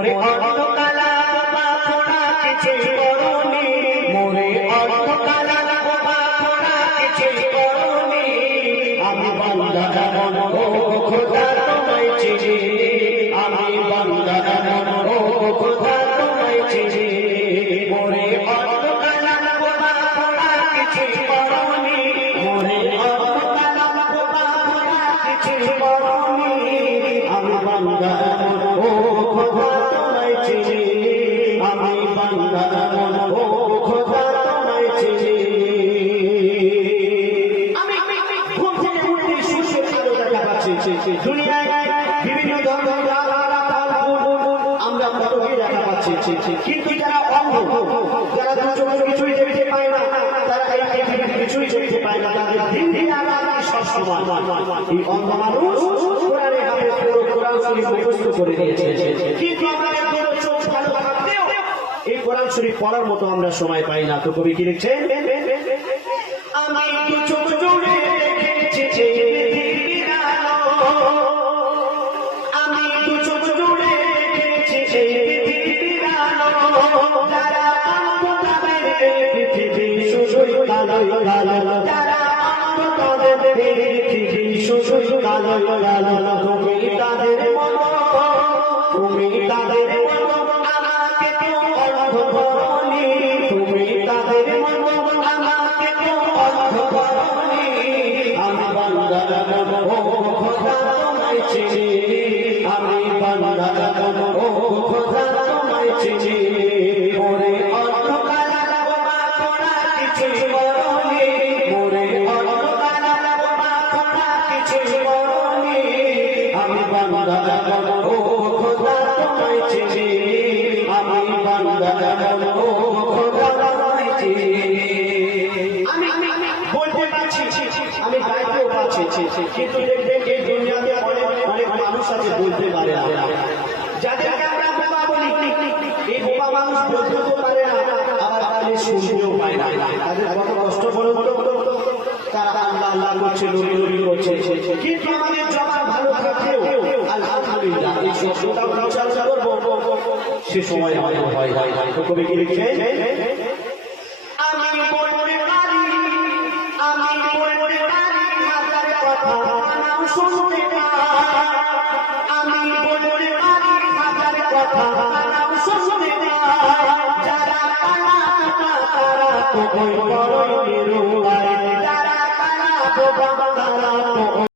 মোরে অন্ধকালা বাবা পোড়া কিছু করনি, মোরে অন্ধকালা বাবা পোড়া কিছু করনি। আমি বান্দা এমন ও খোদা তোমায় চিনি, আমি বান্দা এমন ও খোদা তোমায় চিনি। মোরে অন্ধকালা বাবা পোড়া কিছু করনি, মোরে অন্ধকালা বাবা পোড়া কিছু করনি। আমি বান্দা এমন ও খোদা তোমায় চিনি, আমি বান্দা এমন ও খোদা তোমায় চিনি। আমি ঘুম থেকে উঠে সূর্যের আলো দেখা পাচ্ছি, দুনিয়ায় বিভিন্ন ধরনের আমরা কতকে দেখা পাচ্ছি, কিন্তু যারা অন্ধ, যারা দু চোখে কিছুই দেখতে পায় না, তারা এই পৃথিবীতে কিছুই দেখতে পায় না, তাদের দিন দিন আগামী সব সময় এই অন্ধ মানুষ কোরআনে হাফেজ কোরআন শরীফ মুখস্থ করে নিয়েছে, কিন্তু আমাদের দুটো চোখ ভালো থাকতেও এই কোরআন শরীফ পড়ার মতো আমরা সময় পাই না। তো কবি কি লিখছেন? আমি দু চোখ জুড়ে দেখেছি পৃথিবীর আলো, আমি দু চোখ জুড়ে দেখেছি পৃথিবীর আলো। যারা অন্ধ তাদের পৃথিবী শুধুই কালো কালো, যারা অন্ধ তাদের পৃথিবী শুধুই কালো কালো। তুমি তাদের মতো, তুমি তাদের মতো আমাকে তো অন্ধ করনি, তুমি তাদের মতো আমাকে তো অন্ধ করনি। আমি বান্দা এমন ও খোদা তোমায় চিনি, আমি বান্দা এমন ও খোদা তোমায় চিনি। মোরে অন্ধকালা বাবা পোড়া কিছু করনি, মোরে অন্ধকালা বাবা পোড়া কিছু করনি। আমি বান্দা এমন ও খোদা তোমায় চিনি, আমি বান্দা এমন ও খোদা তোমায় চিনি। আমি বলতে পারছি, আমি গাইতেও পারছি, কিন্তু দেখবেন এই দুনিয়াতে অনেক মানুষ আছে বলতে পারে না, যাদেরকে আমরা বোবা বলি। এই বোবা মানুষ বলতেও পারে না, আবার তাদের শুনতেও পায় না। তাদের কত কষ্ট বলো, তারা আল্লাহ আল্লাহ করছে, নবী নবী করছে, কিন্তু আমাদের জবান ভালো থাকলেও আলহামদুলিল্লাহ এই শব্দটা উচ্চারণ করবো সে সময় আমাদের ভয় হয়। তো কবি কি লিখছে? আমি বলতে পারি, আমি বলতে পারি হাজার কথা নাম শুনতে পাই, আমি বলতে পারি হাজার কথা নাম শুনতে পাই। যারা কালা তারা তো বড় নিরুপায়, যারা কালা তারা